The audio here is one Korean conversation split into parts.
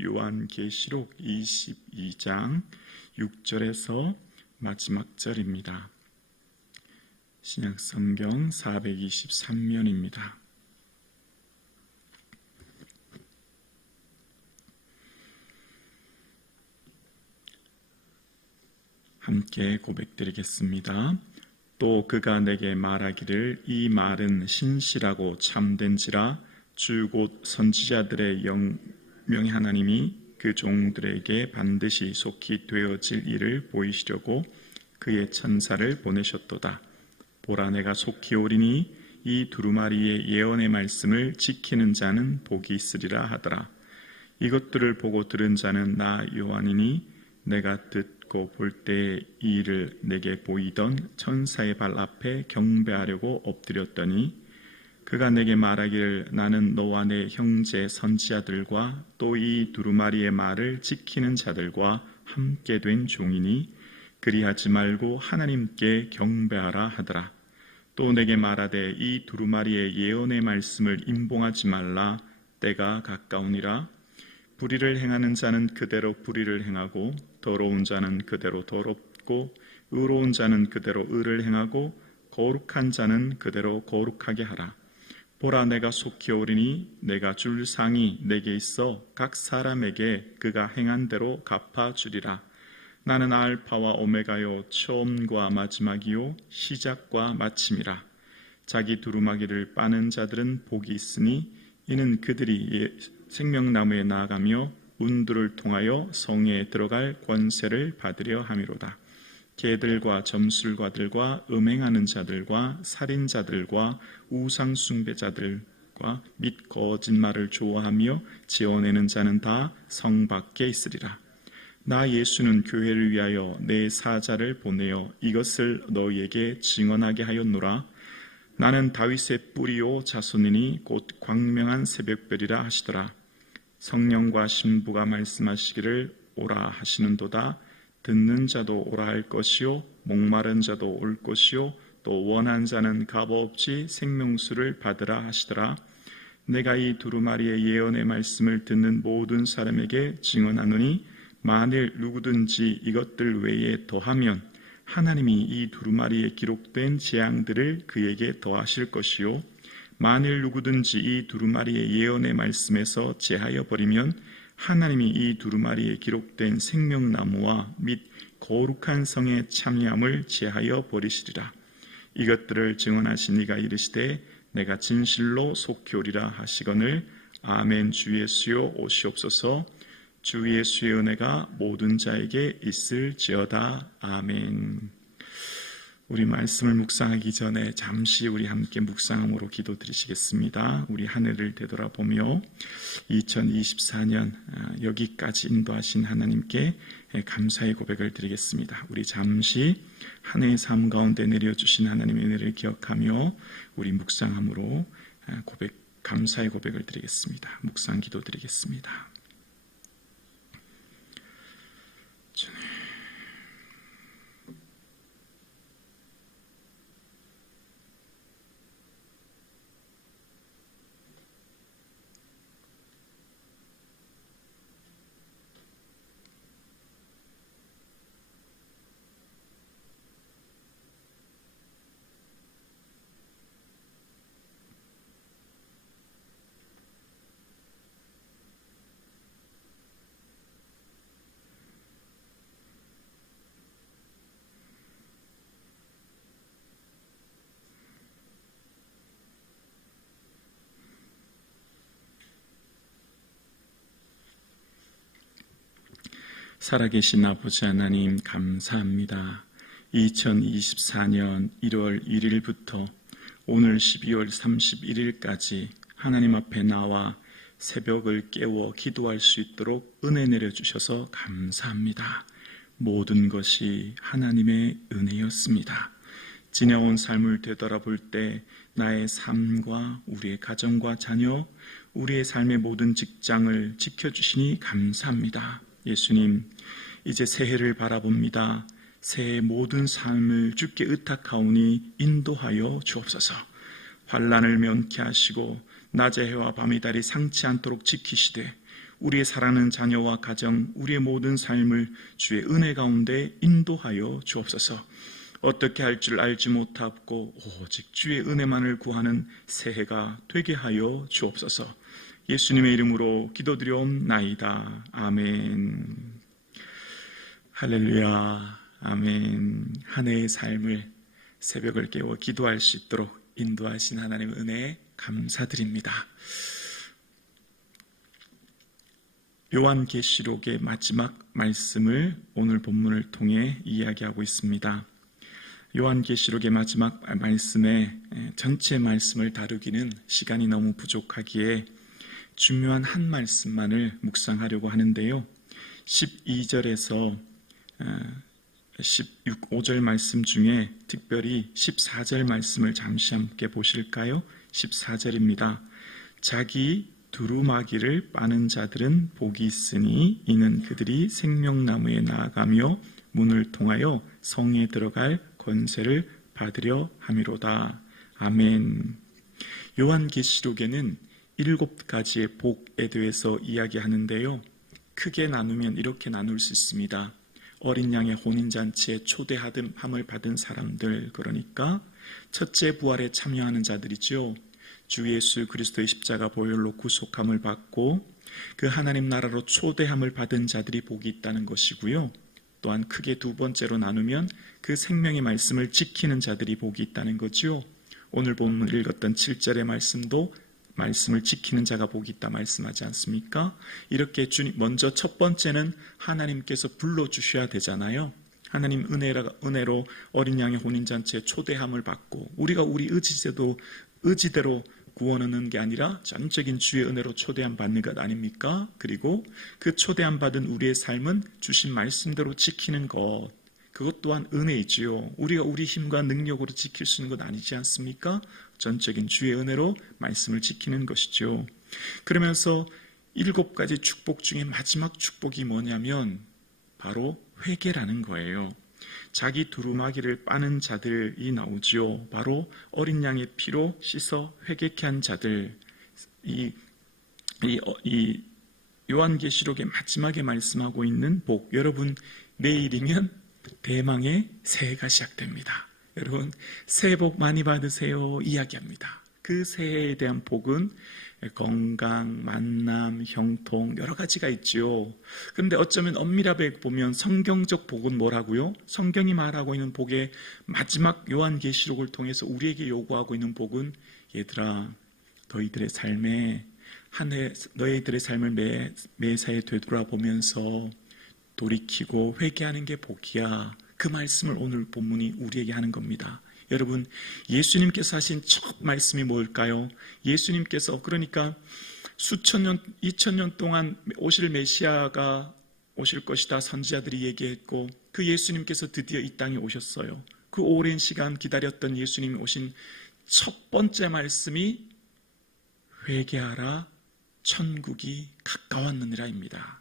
요한계시록 22장 6절에서 마지막 절입니다. 신약성경 423면입니다. 함께 고백드리겠습니다. 또 그가 내게 말하기를 이 말은 신실하고 참된지라 주 곧 선지자들의 영명의 하나님이 그 종들에게 반드시 속히 되어질 일을 보이시려고 그의 천사를 보내셨도다. 보라 내가 속히 오리니 이 두루마리의 예언의 말씀을 지키는 자는 복이 있으리라 하더라. 이것들을 보고 들은 자는 나 요한이니 내가 듣고 볼 때에 이 일을 내게 보이던 천사의 발 앞에 경배하려고 엎드렸더니 그가 내게 말하기를 나는 너와 내 형제 선지자들과 또 이 두루마리의 말을 지키는 자들과 함께 된 종이니 그리하지 말고 하나님께 경배하라 하더라. 또 내게 말하되 이 두루마리의 예언의 말씀을 임봉하지 말라. 때가 가까우니라. 불의를 행하는 자는 그대로 불의를 행하고 더러운 자는 그대로 더럽고 의로운 자는 그대로 의를 행하고 거룩한 자는 그대로 거룩하게 하라. 보라 내가 속히 오리니 내가 줄 상이 내게 있어 각 사람에게 그가 행한 대로 갚아주리라. 나는 알파와 오메가요 처음과 마지막이요 시작과 마침이라. 자기 두루마기를 빠는 자들은 복이 있으니 이는 그들이 생명나무에 나아가며 문들을 통하여 성에 들어갈 권세를 받으려 함이로다. 개들과 점술가들과 음행하는 자들과 살인자들과 우상숭배자들과 및 거짓말을 좋아하며 지어내는 자는 다 성 밖에 있으리라. 나 예수는 교회를 위하여 내 사자를 보내어 이것을 너희에게 증언하게 하였노라. 나는 다윗의 뿌리요 자손이니 곧 광명한 새벽별이라 하시더라. 성령과 신부가 말씀하시기를 오라 하시는도다. 듣는 자도 오라 할 것이요 목마른 자도 올 것이요 또 원한 자는 값없이 생명수를 받으라 하시더라. 내가 이 두루마리의 예언의 말씀을 듣는 모든 사람에게 증언하노니 만일 누구든지 이것들 외에 더하면 하나님이 이 두루마리에 기록된 재앙들을 그에게 더하실 것이요 만일 누구든지 이 두루마리의 예언의 말씀에서 제하여 버리면 하나님이 이 두루마리에 기록된 생명나무와 및 거룩한 성의 참여함을 제하여 버리시리라. 이것들을 증언하신 이가 이르시되 내가 진실로 속히 오리라 하시거늘 아멘. 주 예수여 오시옵소서. 주 예수의 은혜가 모든 자에게 있을지어다. 아멘. 우리 말씀을 묵상하기 전에 잠시 우리 함께 묵상함으로 기도드리시겠습니다. 우리 한 해를 되돌아보며 2024년 여기까지 인도하신 하나님께 감사의 고백을 드리겠습니다. 우리 잠시 한 해의 삶 가운데 내려주신 하나님의 은혜를 기억하며 우리 묵상함으로 감사의 고백을 드리겠습니다. 묵상 기도드리겠습니다. 주님, 살아계신 아버지 하나님 감사합니다. 2024년 1월 1일부터 오늘 12월 31일까지 하나님 앞에 나와 새벽을 깨워 기도할 수 있도록 은혜 내려주셔서 감사합니다. 모든 것이 하나님의 은혜였습니다. 지내온 삶을 되돌아볼 때 나의 삶과 우리의 가정과 자녀, 우리의 삶의 모든 직장을 지켜주시니 감사합니다. 예수님, 이제 새해를 바라봅니다. 새해의 모든 삶을 주께 의탁하오니 인도하여 주옵소서. 환난을 면케 하시고 낮의 해와 밤의 달이 상치 않도록 지키시되 우리의 사랑하는 자녀와 가정, 우리의 모든 삶을 주의 은혜 가운데 인도하여 주옵소서. 어떻게 할 줄 알지 못하고 오직 주의 은혜만을 구하는 새해가 되게 하여 주옵소서. 예수님의 이름으로 기도드려옵나이다. 아멘. 할렐루야. 아멘. 한 해의 삶을 새벽을 깨워 기도할 수 있도록 인도하신 하나님 은혜에 감사드립니다. 요한계시록의 마지막 말씀을 오늘 본문을 통해 이야기하고 있습니다. 요한계시록의 마지막 말씀에 전체 말씀을 다루기는 시간이 너무 부족하기에 중요한 한 말씀만을 묵상하려고 하는데요. 12절에서 5절 말씀 중에 특별히 14절 말씀을 잠시 함께 보실까요? 14절입니다. 자기 두루마기를 빠는 자들은 복이 있으니 이는 그들이 생명나무에 나아가며 문을 통하여 성에 들어갈 권세를 받으려 함이로다. 아멘. 요한계시록에는 7가지의 복에 대해서 이야기하는데요. 크게 나누면 이렇게 나눌 수 있습니다. 어린 양의 혼인잔치에 초대함을 받은 사람들, 그러니까 첫째 부활에 참여하는 자들이죠. 주 예수 그리스도의 십자가 보혈로 구속함을 받고 그 하나님 나라로 초대함을 받은 자들이 복이 있다는 것이고요. 또한 크게 두 번째로 나누면 그 생명의 말씀을 지키는 자들이 복이 있다는 거죠. 오늘 본문 읽었던 7절의 말씀도 말씀을 지키는 자가 복이 있다 말씀하지 않습니까? 이렇게 먼저 첫 번째는 하나님께서 불러주셔야 되잖아요. 하나님 은혜로 어린 양의 혼인잔치에 초대함을 받고 우리가 우리 의지대로 구원 얻는 게 아니라 전적인 주의 은혜로 초대함 받는 것 아닙니까? 그리고 그 초대함 받은 우리의 삶은 주신 말씀대로 지키는 것, 그것 또한 은혜이지요. 우리가 우리 힘과 능력으로 지킬 수 있는 것 아니지 않습니까? 전적인 주의 은혜로 말씀을 지키는 것이죠. 그러면서 7가지 축복 중에 마지막 축복이 뭐냐면 바로 회개라는 거예요. 자기 두루마기를 빠는 자들이 나오죠. 바로 어린 양의 피로 씻어 회개케 한 자들. 이 요한계시록의 마지막에 말씀하고 있는 복, 여러분 내일이면 대망의 새해가 시작됩니다. 여러분 새해 복 많이 받으세요 이야기합니다. 그 새해에 대한 복은 건강, 만남, 형통 여러 가지가 있죠. 그런데 어쩌면 엄밀하게 보면 성경적 복은 뭐라고요? 성경이 말하고 있는 복의 마지막 요한계시록을 통해서 우리에게 요구하고 있는 복은 얘들아 너희들의 삶에 너희들의 삶을 매사에 되돌아보면서 돌이키고 회개하는 게 복이야. 그 말씀을 오늘 본문이 우리에게 하는 겁니다. 여러분 예수님께서 하신 첫 말씀이 뭘까요? 예수님께서 그러니까 수천 년, 2000년 동안 오실 메시아가 오실 것이다 선지자들이 얘기했고 그 예수님께서 드디어 이 땅에 오셨어요. 그 오랜 시간 기다렸던 예수님이 오신 첫 번째 말씀이 회개하라 천국이 가까웠느니라입니다.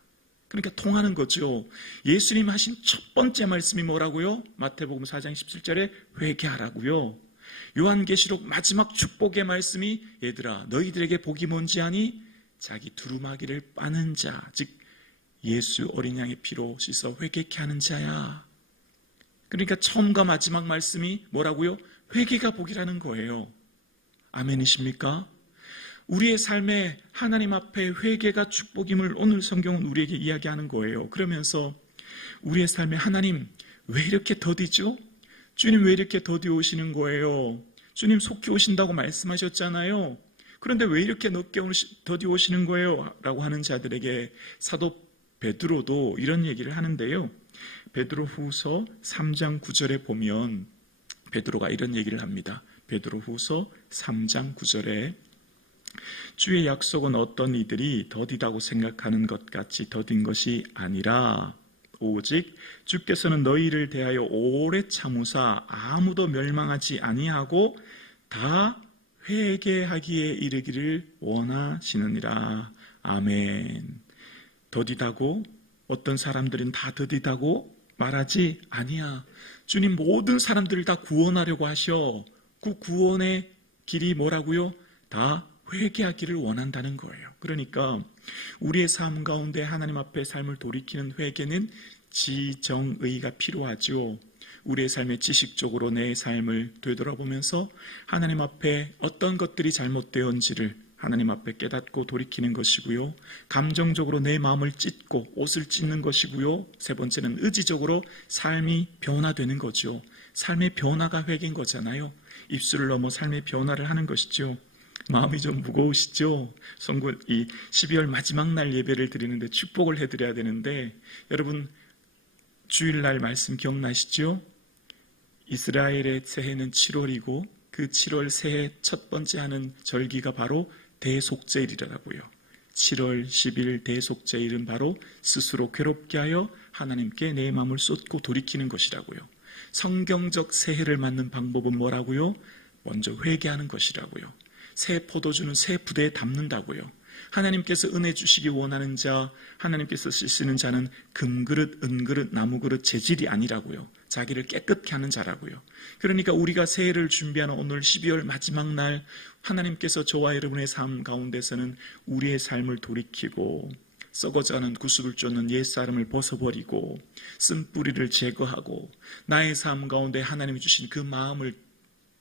그러니까 통하는 거죠. 예수님 하신 첫 번째 말씀이 뭐라고요? 마태복음 4장 17절에 회개하라고요. 요한계시록 마지막 축복의 말씀이 얘들아 너희들에게 복이 뭔지 아니? 자기 두루마기를 빠는 자, 즉 예수 어린 양의 피로 씻어 회개케 하는 자야. 그러니까 처음과 마지막 말씀이 뭐라고요? 회개가 복이라는 거예요. 아멘이십니까? 우리의 삶에 하나님 앞에 회개가 축복임을 오늘 성경은 우리에게 이야기하는 거예요. 그러면서 우리의 삶에 하나님 왜 이렇게 더디죠? 주님 왜 이렇게 더디 오시는 거예요? 주님 속히 오신다고 말씀하셨잖아요. 그런데 왜 이렇게 늦게 더디 오시는 거예요? 라고 하는 자들에게 사도 베드로도 이런 얘기를 하는데요. 베드로 후서 3장 9절에 보면 베드로가 이런 얘기를 합니다. 베드로 후서 3장 9절에 주의 약속은 어떤 이들이 더디다고 생각하는 것 같이 더딘 것이 아니라 오직 주께서는 너희를 대하여 오래 참으사 아무도 멸망하지 아니하고 다 회개하기에 이르기를 원하시느니라. 아멘. 더디다고 어떤 사람들은 다 더디다고 말하지 아니야. 주님 모든 사람들을 다 구원하려고 하셔. 그 구원의 길이 뭐라고요? 다 회개하기를 원한다는 거예요. 그러니까 우리의 삶 가운데 하나님 앞에 삶을 돌이키는 회개는 지정의가 필요하죠. 우리의 삶의 지식적으로 내 삶을 되돌아보면서 하나님 앞에 어떤 것들이 잘못되었는지를 하나님 앞에 깨닫고 돌이키는 것이고요. 감정적으로 내 마음을 찢고 옷을 찢는 것이고요. 세 번째는 의지적으로 삶이 변화되는 거죠. 삶의 변화가 회개인 거잖아요. 입술을 넘어 삶의 변화를 하는 것이죠. 마음이 좀 무거우시죠? 이 12월 마지막 날 예배를 드리는데 축복을 해드려야 되는데, 여러분 주일날 말씀 기억나시죠? 이스라엘의 새해는 7월이고 그 7월 새해 첫 번째 하는 절기가 바로 대속죄일이라고요. 7월 10일 대속죄일은 바로 스스로 괴롭게 하여 하나님께 내 마음을 쏟고 돌이키는 것이라고요. 성경적 새해를 맞는 방법은 뭐라고요? 먼저 회개하는 것이라고요. 새 포도주는 새 부대에 담는다고요. 하나님께서 은혜 주시기 원하는 자, 하나님께서 쓰시는 자는 금그릇, 은그릇, 나무그릇, 재질이 아니라고요. 자기를 깨끗게 하는 자라고요. 그러니까 우리가 새해를 준비하는 오늘 12월 마지막 날, 하나님께서 저와 여러분의 삶 가운데서는 우리의 삶을 돌이키고 썩어가는 구습을 쫓는 옛사람을 벗어버리고 쓴뿌리를 제거하고 나의 삶 가운데 하나님이 주신 그 마음을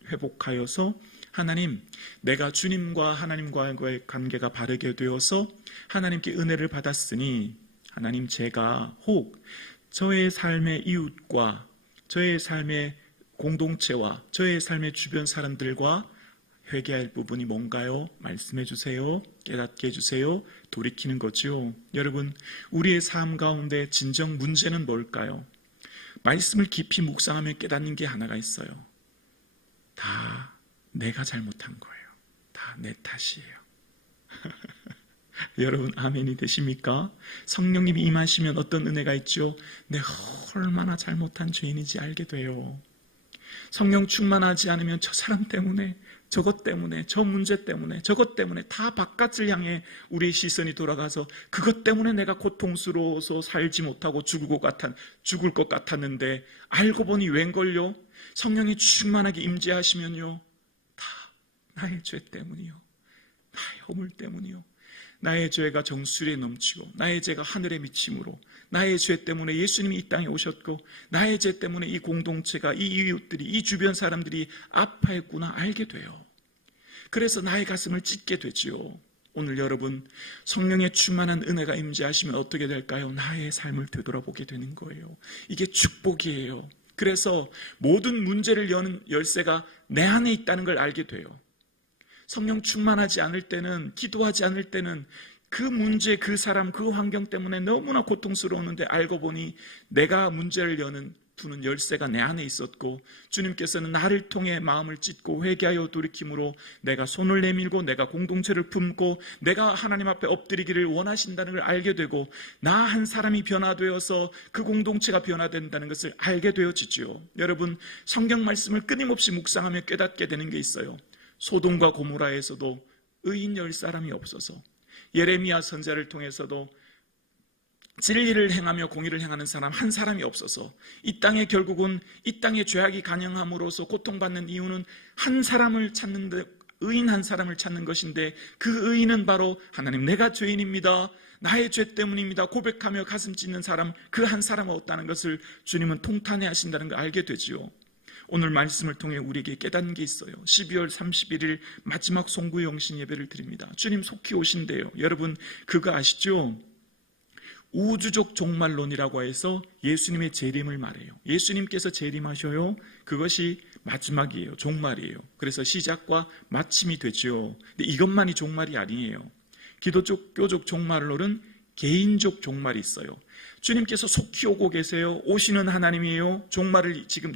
회복하여서 하나님, 내가 주님과 하나님과의 관계가 바르게 되어서 하나님께 은혜를 받았으니 하나님, 제가 혹 저의 삶의 이웃과 저의 삶의 공동체와 저의 삶의 주변 사람들과 회개할 부분이 뭔가요? 말씀해 주세요. 깨닫게 해주세요. 돌이키는 거죠. 여러분, 우리의 삶 가운데 진정 문제는 뭘까요? 말씀을 깊이 묵상하며 깨닫는 게 하나가 있어요. 다 내가 잘못한 거예요. 다 내 탓이에요. 여러분, 아멘이 되십니까? 성령님이 임하시면 어떤 은혜가 있죠? 내가 얼마나 잘못한 죄인인지 알게 돼요. 성령 충만하지 않으면 저 사람 때문에, 저것 때문에, 저 문제 때문에, 저것 때문에 다 바깥을 향해 우리의 시선이 돌아가서 그것 때문에 내가 고통스러워서 살지 못하고 죽을 것 같았는데 알고 보니 웬걸요? 성령이 충만하게 임재하시면요, 다 나의 죄 때문이요, 나의 허물 때문이요, 나의 죄가 정수리에 넘치고 나의 죄가 하늘에 미침으로 나의 죄 때문에 예수님이 이 땅에 오셨고 나의 죄 때문에 이 공동체가, 이 이웃들이, 이 주변 사람들이 아파했구나 알게 돼요. 그래서 나의 가슴을 찢게 되지요. 오늘 여러분, 성령의 충만한 은혜가 임재하시면 어떻게 될까요? 나의 삶을 되돌아보게 되는 거예요. 이게 축복이에요. 그래서 모든 문제를 여는 열쇠가 내 안에 있다는 걸 알게 돼요. 성령 충만하지 않을 때는, 기도하지 않을 때는 그 문제, 그 사람, 그 환경 때문에 너무나 고통스러웠는데 알고 보니 내가 문제를 푸는 열쇠가 내 안에 있었고 주님께서는 나를 통해 마음을 찢고 회개하여 돌이킴으로 내가 손을 내밀고 내가 공동체를 품고 내가 하나님 앞에 엎드리기를 원하신다는 걸 알게 되고 나 한 사람이 변화되어서 그 공동체가 변화된다는 것을 알게 되어지지요. 여러분, 성경 말씀을 끊임없이 묵상하며 깨닫게 되는 게 있어요. 소돔과 고모라에서도 의인 10사람이 없어서, 예레미야 선지자를 통해서도 진리를 행하며 공의를 행하는 사람 한 사람이 없어서 이 땅에 결국은 이 땅에 죄악이 간영함으로써 고통받는 이유는 한 사람을 찾는데, 의인 한 사람을 찾는 것인데 그 의인은 바로 하나님, 내가 죄인입니다, 나의 죄 때문입니다 고백하며 가슴 찢는 사람, 그 한 사람 없다는 것을 주님은 통탄해 하신다는 걸 알게 되지요. 오늘 말씀을 통해 우리에게 깨닫는 게 있어요. 12월 31일 마지막 송구 영신 예배를 드립니다. 주님 속히 오신대요. 여러분, 그거 아시죠? 우주적 종말론이라고 해서 예수님의 재림을 말해요. 예수님께서 재림하셔요. 그것이 마지막이에요. 종말이에요. 그래서 시작과 마침이 되죠. 근데 이것만이 종말이 아니에요. 기독교적 종말론은 개인적 종말이 있어요. 주님께서 속히 오고 계세요. 오시는 하나님이에요. 종말이 지금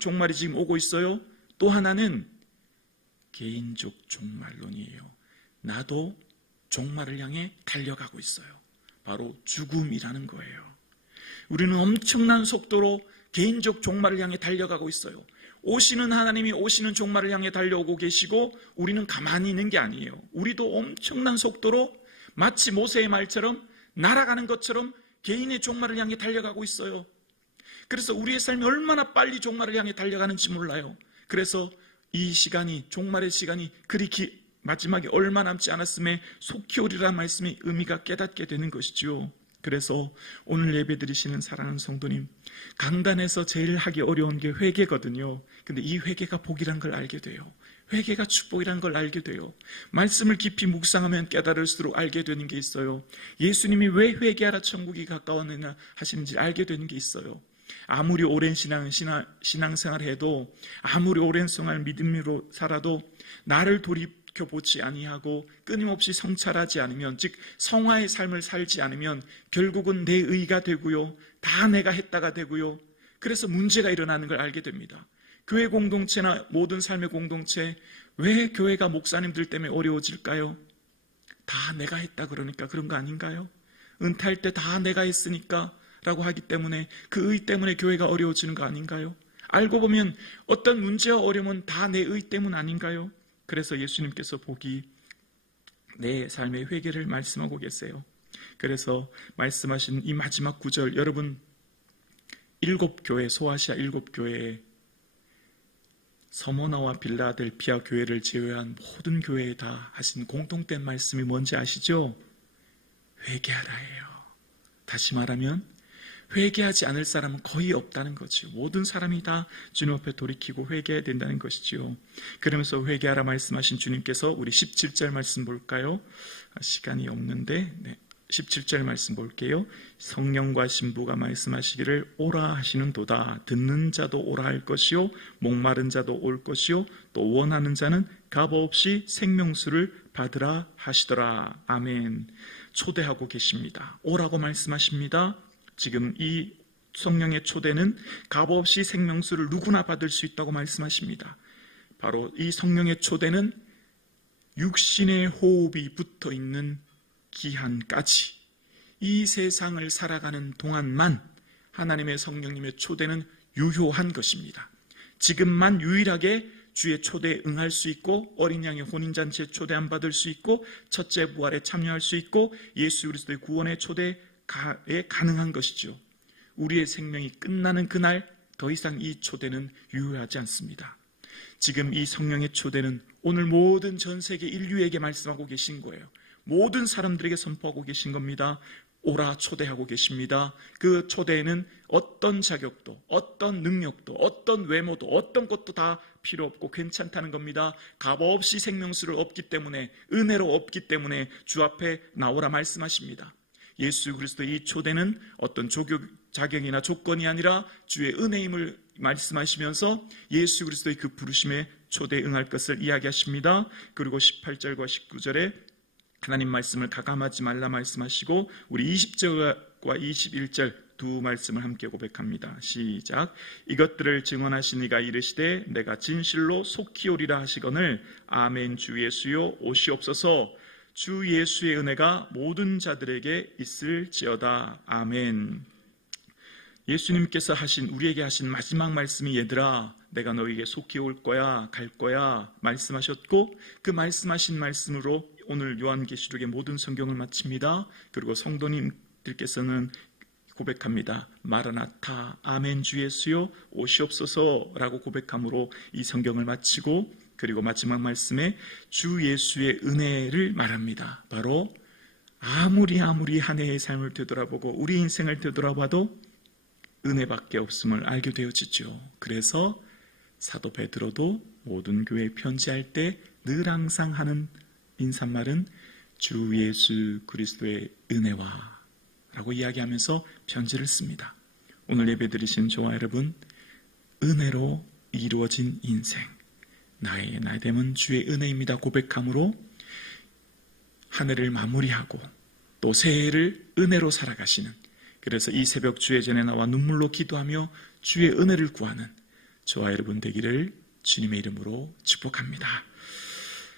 오고 있어요. 또 하나는 개인적 종말론이에요. 나도 종말을 향해 달려가고 있어요. 바로 죽음이라는 거예요. 우리는 엄청난 속도로 개인적 종말을 향해 달려가고 있어요. 오시는 하나님이 오시는 종말을 향해 달려오고 계시고 우리는 가만히 있는 게 아니에요. 우리도 엄청난 속도로 마치 모세의 말처럼 날아가는 것처럼 개인의 종말을 향해 달려가고 있어요. 그래서 우리의 삶이 얼마나 빨리 종말을 향해 달려가는지 몰라요. 그래서 이 시간이, 종말의 시간이 그리 마지막에 얼마 남지 않았음에 속히 오리라 말씀의 의미가 깨닫게 되는 것이지요. 그래서 오늘 예배 드리시는 사랑하는 성도님, 강단에서 제일 하기 어려운 게 회개거든요. 근데 이 회개가 복이란 걸 알게 돼요. 회개가 축복이란 걸 알게 돼요. 말씀을 깊이 묵상하면 깨달을수록 알게 되는 게 있어요. 예수님이 왜 회개하라 천국이 가까웠느냐 하시는지 알게 되는 게 있어요. 아무리 오랜 신앙생활을 해도, 아무리 오랜 생활 믿음으로 살아도 나를 돌이켜보지 아니하고 끊임없이 성찰하지 않으면, 즉 성화의 삶을 살지 않으면 결국은 내 의가 되고요, 다 내가 했다가 되고요, 그래서 문제가 일어나는 걸 알게 됩니다. 교회 공동체나 모든 삶의 공동체, 왜 교회가 목사님들 때문에 어려워질까요? 다 내가 했다 그러니까 그런 거 아닌가요? 은퇴할 때 다 내가 했으니까 라고 하기 때문에, 그 의 때문에 교회가 어려워지는 거 아닌가요? 알고 보면 어떤 문제와 어려움은 다 내 의 때문 아닌가요? 그래서 예수님께서 복이 내 삶의 회개를 말씀하고 계세요. 그래서 말씀하신 이 마지막 구절, 여러분 7교회, 소아시아 7교회에 서머나와 빌라델피아 교회를 제외한 모든 교회에 다 하신 공통된 말씀이 뭔지 아시죠? 회개하라예요. 다시 말하면 회개하지 않을 사람은 거의 없다는 거죠. 모든 사람이 다 주님 앞에 돌이키고 회개해야 된다는 것이죠. 그러면서 회개하라 말씀하신 주님께서 우리 17절 말씀 볼까요? 시간이 없는데 17절 말씀 볼게요. 성령과 신부가 말씀하시기를 오라 하시는도다. 듣는 자도 오라 할 것이요, 목마른 자도 올 것이요, 또 원하는 자는 값없이 생명수를 받으라 하시더라. 아멘. 초대하고 계십니다. 오라고 말씀하십니다. 지금 이 성령의 초대는 값없이 생명수를 누구나 받을 수 있다고 말씀하십니다. 바로 이 성령의 초대는 육신의 호흡이 붙어 있는 기한까지, 이 세상을 살아가는 동안만 하나님의 성령님의 초대는 유효한 것입니다. 지금만 유일하게 주의 초대에 응할 수 있고, 어린 양의 혼인잔치에 초대 안 받을 수 있고, 첫째 부활에 참여할 수 있고, 예수 그리스도의 구원의 초대에 가능한 것이죠. 우리의 생명이 끝나는 그날 더 이상 이 초대는 유효하지 않습니다. 지금 이 성령의 초대는 오늘 모든 전 세계 인류에게 말씀하고 계신 거예요. 모든 사람들에게 선포하고 계신 겁니다. 오라 초대하고 계십니다. 그 초대에는 어떤 자격도, 어떤 능력도, 어떤 외모도, 어떤 것도 다 필요 없고 괜찮다는 겁니다. 값없이 생명수를 얻기 때문에, 은혜로 얻기 때문에 주 앞에 나오라 말씀하십니다. 예수 그리스도의 이 초대는 어떤 자격이나 조건이 아니라 주의 은혜임을 말씀하시면서 예수 그리스도의 그 부르심에 초대에 응할 것을 이야기하십니다. 그리고 18절과 19절에 하나님 말씀을 가감하지 말라 말씀하시고, 우리 20절과 21절 두 말씀을 함께 고백합니다. 시작. 이것들을 증언하신 이가 이르시되 내가 진실로 속히 오리라 하시거늘 아멘. 주 예수여 오시옵소서. 주 예수의 은혜가 모든 자들에게 있을지어다. 아멘. 예수님께서 우리에게 하신 마지막 말씀이, 얘들아 내가 너에게 속히 올 거야, 갈 거야 말씀하셨고, 그 말씀하신 말씀으로 오늘 요한계시록의 모든 성경을 마칩니다. 그리고 성도님들께서는 고백합니다. 마라나타, 아멘. 주 예수여 오시옵소서 라고 고백함으로 이 성경을 마치고, 그리고 마지막 말씀에 주 예수의 은혜를 말합니다. 바로 아무리 한 해의 삶을 되돌아보고 우리 인생을 되돌아봐도 은혜밖에 없음을 알게 되어지죠. 그래서 사도 베드로도 모든 교회에 편지할 때 늘 항상 하는 인사말은 주 예수 그리스도의 은혜와 라고 이야기하면서 편지를 씁니다. 오늘 예배드리신 저와 여러분, 은혜로 이루어진 인생, 나의 나됨은 주의 은혜입니다 고백함으로 한 해를 마무리하고 또 새해를 은혜로 살아가시는, 그래서 이 새벽 주의 전에 나와 눈물로 기도하며 주의 은혜를 구하는 저와 여러분 되기를 주님의 이름으로 축복합니다.